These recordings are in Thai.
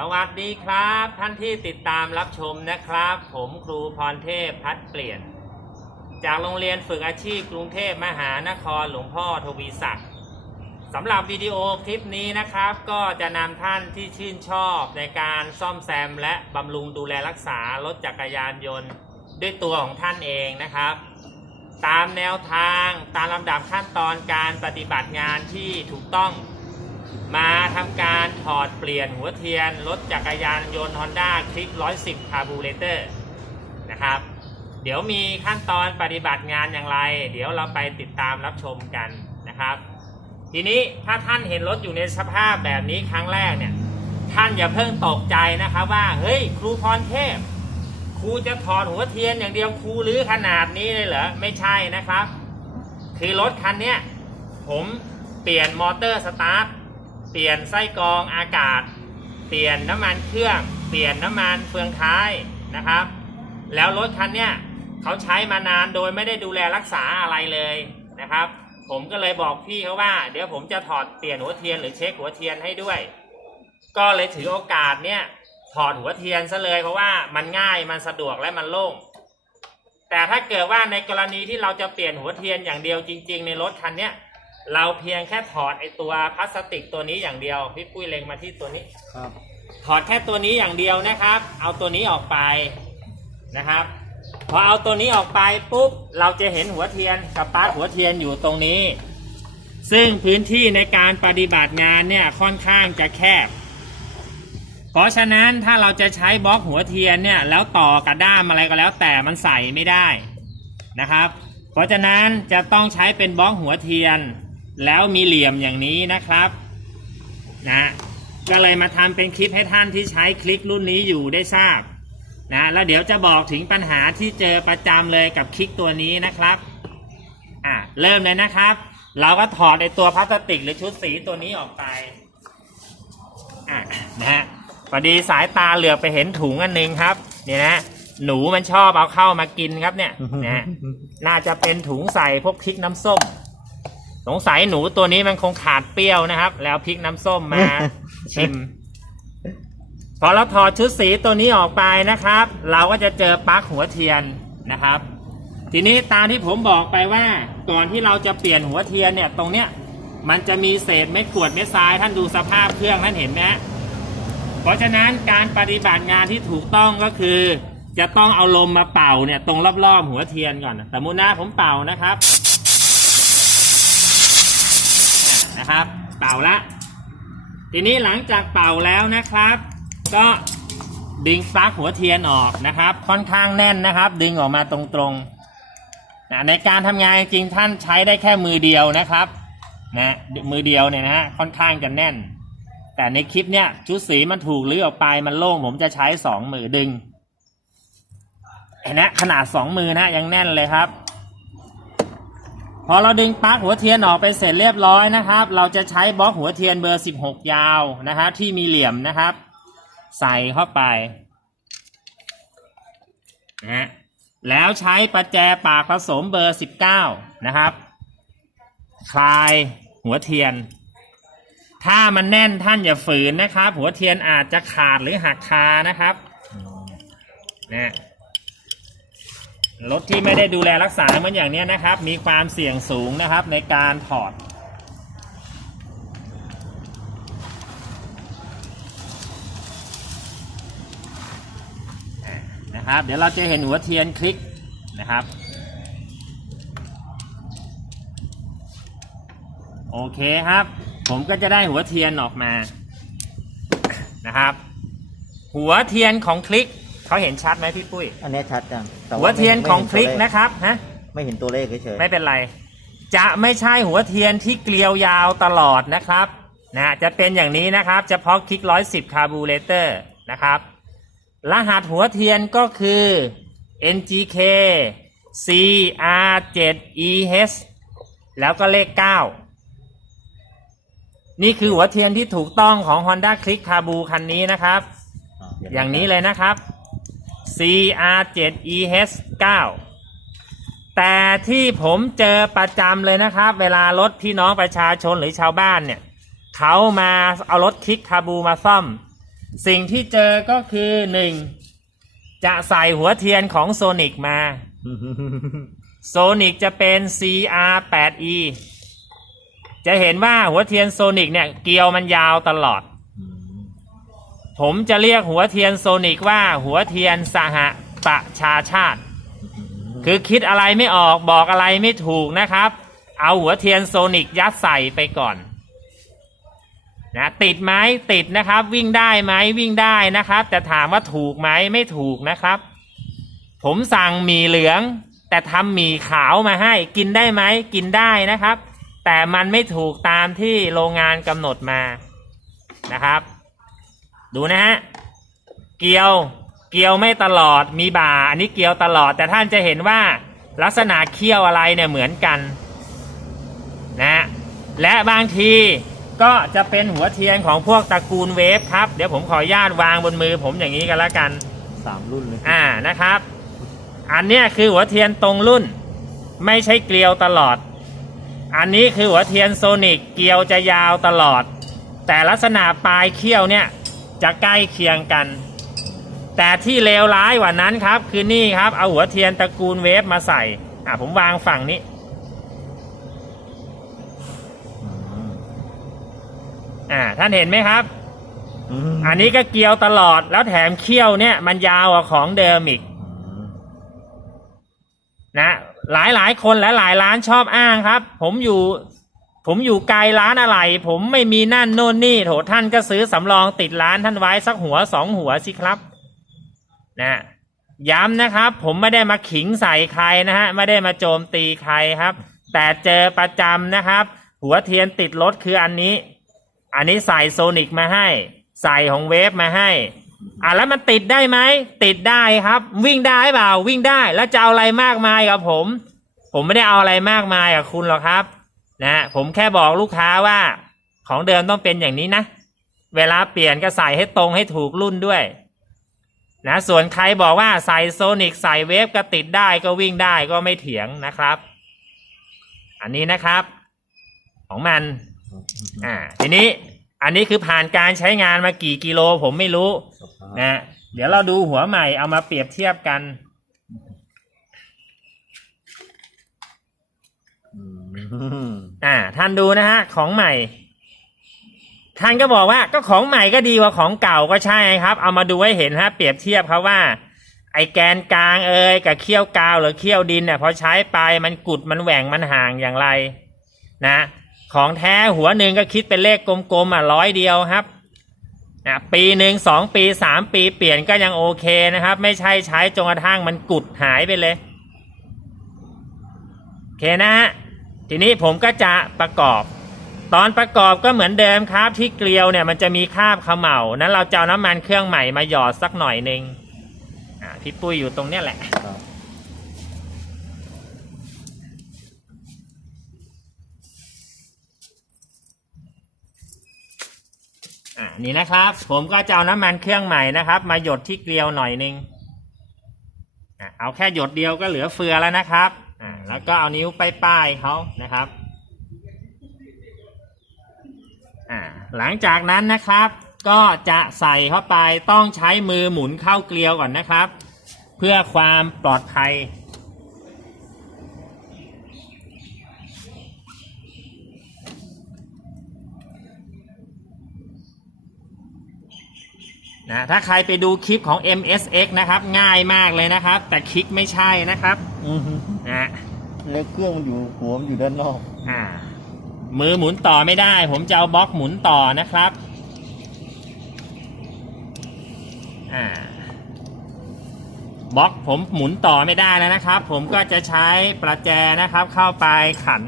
สวัสดีครับ ท่านที่ติดตามรับชมนะครับ ผมครูพรเทพพัดเปลี่ยน จากโรงเรียนฝึกอาชีพกรุงเทพมหานครหลวงพ่อทวีศักดิ์สำหรับวิดีโอคลิปนี้นะครับ ก็จะนำท่านที่ชื่นชอบในการซ่อมแซมและบำรุงดูแลรักษารถจักรยานยนต์ ด้วยตัวของท่านเองนะครับ ตามแนวทางตามลำดับขั้นตอนการปฏิบัติงานที่ถูกต้อง มาทำการถอดเปลี่ยนหัวเทียน รถจักรยานยนต์ Honda Click 110 Carburetor นะครับ เดี๋ยวมีขั้นตอนปฏิบัติงานอย่างไร เดี๋ยวเราไปติดตามรับชมกันนะครับ ทีนี้ถ้าท่านเห็นรถอยู่ในสภาพแบบนี้ครั้งแรกเนี่ย ท่านอย่าเพิ่งตกใจนะครับว่า เฮ้ย ครูพรเทพ ครูจะถอดหัวเทียนอย่างเดียวครูหรือขนาดนี้เลยเหรอ ไม่ใช่นะครับ คือรถคันนี้ผมเปลี่ยนมอเตอร์สตาร์ท เปลี่ยนไส้กรองอากาศ เปลี่ยนน้ำมันเครื่อง เปลี่ยนน้ำมันเฟืองท้ายนะครับ แล้วรถคันเนี้ยเขาใช้มานานโดยไม่ได้ดูแลรักษาอะไรเลยนะครับ ผมก็เลยบอกพี่เขาว่า เดี๋ยวผมจะถอดเปลี่ยนหัวเทียนหรือเช็คหัวเทียนให้ด้วย ก็เลยถือโอกาสเนี่ยถอดหัวเทียนซะเลยเพราะว่ามันง่ายมันสะดวกและมันโล่งแต่ถ้าเกิดว่าในกรณีที่เราจะเปลี่ยนหัวเทียนอย่างเดียวจริง ๆ ในรถคันเนี้ย เราเพียงแค่ถอดไอตัวพลาสติกตัวนี้อย่างเดียว พี่ปุ้ยเล็งมาที่ตัวนี้ ครับ ถอดแค่ตัวนี้อย่างเดียวนะครับ เอาตัวนี้ออกไปนะครับ พอเอาตัวนี้ออกไปปุ๊บเราจะเห็นหัวเทียนกับปลั๊กหัวเทียนอยู่ตรงนี้ ซึ่งพื้นที่ในการปฏิบัติงานเนี่ยค่อนข้างจะแคบ เพราะฉะนั้นถ้าเราจะใช้บล็อกหัวเทียนเนี่ยแล้วต่อกระด้ามอะไรก็แล้วแต่มันใส่ไม่ได้นะครับ เพราะฉะนั้นจะต้องใช้เป็นบล็อกหัวเทียน แล้วมีเหลี่ยมอย่างนี้นะครับนะก็เลยมาทำเป็นคลิปให้ท่านที่ใช้คลิกรุ่นนี้อยู่ได้ทราบนะแล้วเดี๋ยวจะบอกถึงปัญหาที่เจอประจำเลยกับคลิกตัวนี้นะครับอะเริ่มเลยนะครับ เราก็ถอดไอตัวพลาสติกหรือชุดสีตัวนี้ออกไปอะนะฮะพอดีสายตาเหลือไปเห็นถุงอันหนึงครับเนี่ยนะหนูมันชอบเอาเข้ามากินครับเนี่ยนะฮะน่าจะเป็นถุงใส่พวกพริกน้ำส้ม สงสัยหนูตัวนี้มันคงขาดเปรี้ยวนะครับ แล้วพริกน้ำส้มมาชิม พอเราถอดชุดสีตัวนี้ออกไปนะครับ เราก็จะเจอปลั๊กหัวเทียนนะครับ ทีนี้ตามที่ผมบอกไปว่าก่อนที่เราจะเปลี่ยนหัวเทียนเนี่ย ตรงเนี้ยมันจะมีเศษเม็ดกรวดเม็ดทรายท่านดูสภาพเครื่องท่านเห็นไหมฮะเพราะฉะนั้นการปฏิบัติงานที่ถูกต้องก็คือ จะต้องเอาลมมาเป่าเนี่ยตรงรอบๆหัวเทียนก่อนสมมุตินะผมเป่านะครับอะ นะครับ เป่าละ ทีนี้หลังจากเป่าแล้วนะครับ ก็ดึงปลั๊กหัวเทียนออกนะครับ ค่อนข้างแน่นนะครับ ดึงออกมาตรงๆนะในการทำงานจริงท่านใช้ได้แค่มือเดียวนะครับนะมือเดียวเนี่ยนะฮะค่อนข้างจะแน่น แต่ในคลิปเนี้ยชุดสีมันถูกลื้อออกไปมันโล่งผมจะใช้สองมือดึงเห็นนะขนาดสองมือนะยังแน่นเลยครับ พอเราดึงปลั๊กหัวเทียนออกไปเสร็จเรียบร้อยนะครับ เราจะใช้บล็อกหัวเทียนเบอร์ 16 ยาวนะครับที่มีเหลี่ยมนะครับ ใส่เข้าไปนะฮะแล้วใช้ประแจปากผสมเบอร์ 19 นะครับ คลายหัวเทียน ถ้ามันแน่นท่านอย่าฝืนนะครับ หัวเทียนอาจจะขาดหรือหักคานะครับนะ รถที่ไม่ได้ดูแลรักษาเหมือนอย่างนี้นะครับ มีความเสี่ยงสูงนะครับในการถอด นะครับ เดี๋ยวเราจะเห็นหัวเทียนคลิกนะครับ โอเคครับ ผมก็จะได้หัวเทียนออกมานะครับ หัวเทียนของคลิก เขาเห็นชัดไหมพี่ปุ้ย อันนี้ชัดจังแต่หัวเทียนไม่ของไม่คลิกเห็ตัวเลขนะครับฮะไม่เห็นตัวเลขเฉยๆไม่เป็นไร จะไม่ใช่หัวเทียนที่เกลียวยาวตลอดนะครับนะจะเป็นอย่างนี้นะครับเฉพาะคลิก110คาร์บูเรเตอร์นะครับ รหัสหัวเทียนก็คือ ngk cr7eh แล้วก็เลข 9 นี่คือหัวเทียนที่ถูกต้องของ Honda Click Carbu คันนี้นะครับ อย่างนี้เลยนะครับ CR7EH 9 แต่ที่ผมเจอประจำเลยนะครับ เวลารถพี่น้องประชาชนหรือชาวบ้านเนี่ยเขามาเอารถคลิกคาบูมาซ่อม สิ่งที่เจอก็คือหนึ่งจะใส่หัวเทียนของโซนิกมาโซนิกจะเป็น CR8E จะเห็นว่าหัวเทียนโซนิกเนี่ย เกลียวมันยาวตลอด ผมจะเรียกหัวเทียนโซนิกว่าหัวเทียนสหประชาชาติ คือคิดอะไรไม่ออกบอกอะไรไม่ถูกนะครับ เอาหัวเทียนโซนิกยัดใส่ไปก่อนนะติดไหมติดนะครับ วิ่งได้ไหมวิ่งได้นะครับ แต่ถามว่าถูกไหมไม่ถูกนะครับ ผมสั่งหมี่เหลือง แต่ทำหมี่ขาวมาให้กินได้ไหมกินได้นะครับ แต่มันไม่ถูกตามที่โรงงานกำหนดมานะครับ ดูนะฮะเกียวเกียวไม่ตลอดมีบ่าอันนี้เกียวตลอด แต่ท่านจะเห็นว่าลักษณะเคี้ยวอะไรเนี่ยเหมือนกันนะและบางทีก็จะเป็นหัวเทียนของพวกตระกูลเวฟครับ เดี๋ยวผมขออนุญาตวางบนมือผมอย่างนี้กันแล้วกันสามรุ่นเลยอ่านะครับ อันเนี้ยคือหัวเทียนตรงรุ่น ไม่ใช่เกลียวตลอด อันนี้คือหัวเทียนโซนิกเกลียวจะยาวตลอด แต่ลักษณะปลายเขี้ยวเนี่ย จะใกล้เคียงกัน แต่ที่เลวร้ายกว่านั้นครับ คือนี่ครับ เอาหัวเทียนตระกูลเวฟมาใส่ อ่าผมวางฝั่งนี้อ่าท่านเห็นไหมครับ อันนี้ก็เกลียวตลอดแล้วแถมเขี้ยวเนี่ย มันยาวกว่าของเดิมอีกนะหลายหลายคนและหลายร้านชอบอ้างครับ ผมอยู่ ผมอยู่ไกลร้านอะไร ผมไม่มีนั่นโน่นนี่โถท่านก็ซื้อสำรองติดร้านท่านไว้สักหัวสองหัวสิครับนะย้ำนะครับ ผมไม่ได้มาขิงใส่ใครนะฮะไม่ได้มาโจมตีใครครับ แต่เจอประจำนะครับ หัวเทียนติดรถคืออันนี้ อันนี้ใส่โซนิกมาให้ ใส่ของเวฟมาให้อะแล้วมันติดได้ไหมติดได้ครับ วิ่งได้เปล่าวิ่งได้แล้วจะเอาอะไรมากมายกับผม ผมไม่ได้เอาอะไรมากมายกับคุณหรอกครับ นะผมแค่บอกลูกค้าว่าของเดิมต้องเป็นอย่างนี้นะ เวลาเปลี่ยนก็ใส่ให้ตรงให้ถูกรุ่นด้วย นะส่วนใครบอกว่าใส่โซนิกใส่เวฟก็ติดได้ก็วิ่งได้ก็ไม่เถียงนะครับ อันนี้นะครับ ของมัน อ่า ทีนี้อันนี้คือผ่านการใช้งานมากี่กิโลผมไม่รู้นะเดี๋ยวเราดูหัวใหม่เอามาเปรียบเทียบกัน อ่า ท่านดูนะฮะ ของใหม่ ท่านก็บอกว่า ก็ของใหม่ก็ดีกว่าของเก่าก็ใช่ครับ เอามาดูให้เห็นฮะ เปรียบเทียบครับว่า ไอแกนกลางเอ่ยกับเขี้ยวกาวหรือเขี้ยวดินเนี่ยพอใช้ไปมันกุดมันแหว่งมันห่างอย่างไร นะ ของแท้หัวหนึ่งก็คิดเป็นเลขกลมๆอะร้อยเดียวครับอะปีหนึ่งสองปีสามปีเปลี่ยนก็ยังโอเคนะครับ ไม่ใช่ใช้จนกระทั่งมันกุดหายไปเลยโอเคนะฮะ ทีนี้ผมก็จะประกอบ ตอนประกอบก็เหมือนเดิมครับ ที่เกลียวเนี่ยมันจะมีคราบเขม่านั้นเราจะเอาน้ำมันเครื่องใหม่มาหยอดสักหน่อยหนึ่งอะพี่ปุ้ยอยู่ตรงเนี้ยแหละ อ่านี่นะครับ ผมก็จะเอาน้ำมันเครื่องใหม่นะครับ มาหยดที่เกลียวหน่อยหนึงอะเอาแค่หยดเดียวก็เหลือเฟือแล้วนะครับ แล้วก็เอานิ้วไปป้ายเขานะครับอ่าหลังจากนั้นนะครับก็จะใส่เข้าไปต้องใช้มือหมุนเข้าเกลียวก่อนนะครับ เพื่อความปลอดภัย นะถ้าใครไปดูคลิปของ MSX นะครับ ง่ายมากเลยนะครับ แต่คลิกไม่ใช่นะครับ อือฮึนะ แล้วเครื่องมันอยู่หัวมันอยู่ด้านนอก อ่า มือหมุนต่อไม่ได้ ผมจะเอาบล็อกหมุนต่อนะครับ อ่าบล็อกผมหมุนต่อไม่ได้แล้วนะครับ ผมก็จะใช้ประแจนะครับ เข้าไปขัน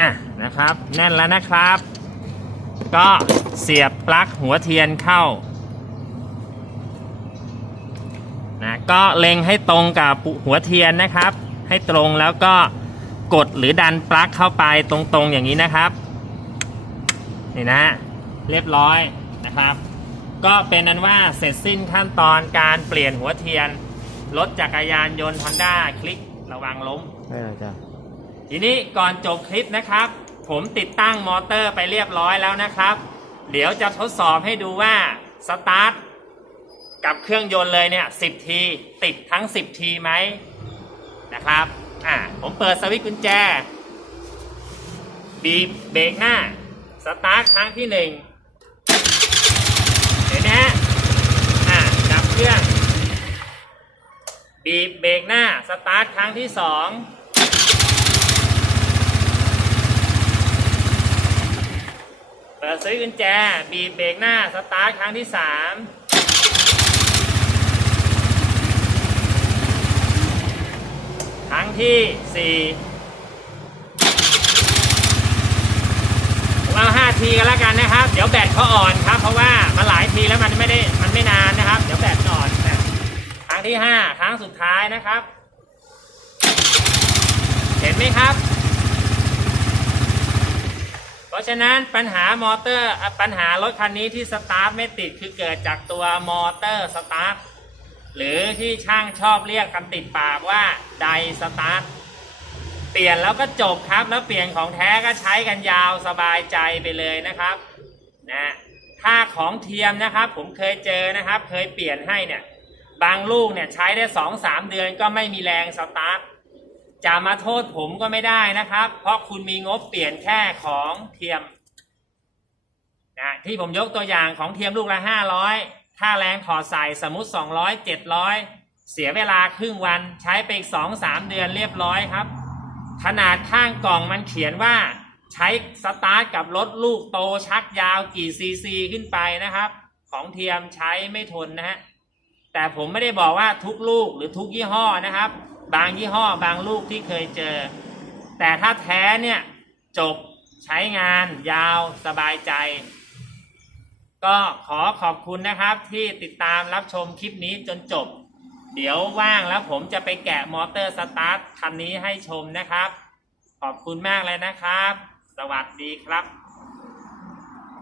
อะนะ ครับ แน่นแล้วนะครับ ก็เสียบปลั๊กหัวเทียนเข้านะก็เล็งให้ตรงกับหัวเทียนนะครับ ให้ตรงแล้วก็กดหรือดันปลั๊กเข้าไปตรงๆอย่างนี้นะครับนี่นะฮะเรียบร้อยนะครับ ก็เป็นนั้นว่าเสร็จสิ้นขั้นตอนการเปลี่ยนหัวเทียนรถจักรยานยนต์ Honda คลิกระวังล้มได้แล้วจ้ะทีนี้ก่อนจบคลิปนะครับ ผมติดตั้งมอเตอร์ไปเรียบร้อยแล้วนะครับ เดี๋ยวจะทดสอบให้ดูว่าสตาร์ทกับเครื่องยนต์เลยเนี่ย10ทีติดทั้ง 10 ทีไหมนะครับอ่าผมเปิดสวิตช์กุญแจ บีบเบรกหน้า สตาร์ทครั้งที่หนึ่งเห็นไหมฮะอ่าดับเครื่อง บีบเบรกหน้า สตาร์ทครั้งที่สอง ปิดสวิตช์กุญแจ บีบเบรกหน้า สตาร์ทครั้งที่สามครั้งที่สี่เอาห้าทีกันแล้วกันนะครับ เดี๋ยวแบตเขาอ่อนครับ เพราะว่ามันหลายทีแล้วมันไม่ได้ มันไม่นานนะครับ เดี๋ยวแบตอ่อนครั้งที่ห้าครั้งสุดท้ายนะครับ เห็นไหมครับ ราะฉะนั้นปัญหามอเตอร์ปัญหารถคันนี้ที่สตาร์ทไม่ติดคือเกิดจากตัวมอเตอร์สตาร์ทหรือที่ช่างชอบเรียกกันติดปากว่าไดสตาร์ทเปลี่ยนแล้วก็จบครับแล้วเปลี่ยนของแท้ก็ใช้กันยาวสบายใจไปเลยนะครับนะถ้าของเทียมนะครับ ผมเคยเจอนะครับ เคยเปลี่ยนให้เนี่ย บางลูกเนี่ยใช้ได้สองสามเดือนก็ไม่มีแรงสตาร์ท จะมาโทษผมก็ไม่ได้นะครับ เพราะคุณมีงบเปลี่ยนแค่ของเทียมนะที่ผมยกตัวอย่างของเทียมลูกละห้าร้อยค่าแรงถอดใส่สมมติสองร้อยเจ็ดร้อยเสียเวลาครึ่งวันใช้ไปอีกสองสามเดือนเรียบร้อยครับ ขนาดข้างกล่องมันเขียนว่า ใช้สตาร์ทกับรถลูกโตชักยาวกี่ซีซีขึ้นไปนะครับ ของเทียมใช้ไม่ทนนะฮะแต่ผมไม่ได้บอกว่าทุกลูกหรือทุกยี่ห้อนะครับ บางยี่ห้อบางลูกที่เคยเจอ แต่ถ้าแท้เนี่ยจบใช้งานยาวสบายใจ ก็ขอขอบคุณนะครับที่ติดตามรับชมคลิปนี้จนจบ เดี๋ยวว่างแล้วผมจะไปแกะมอเตอร์สตาร์ทคันนี้ให้ชมนะครับ ขอบคุณมากเลยนะครับ สวัสดีครับ